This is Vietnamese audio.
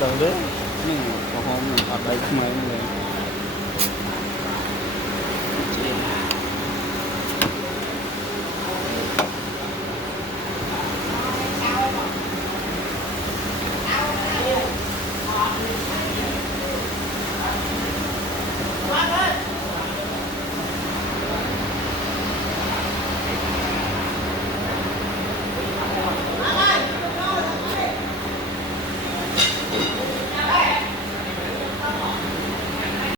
đâu đấy nhưng mà hôn mình ở đây không ai nữa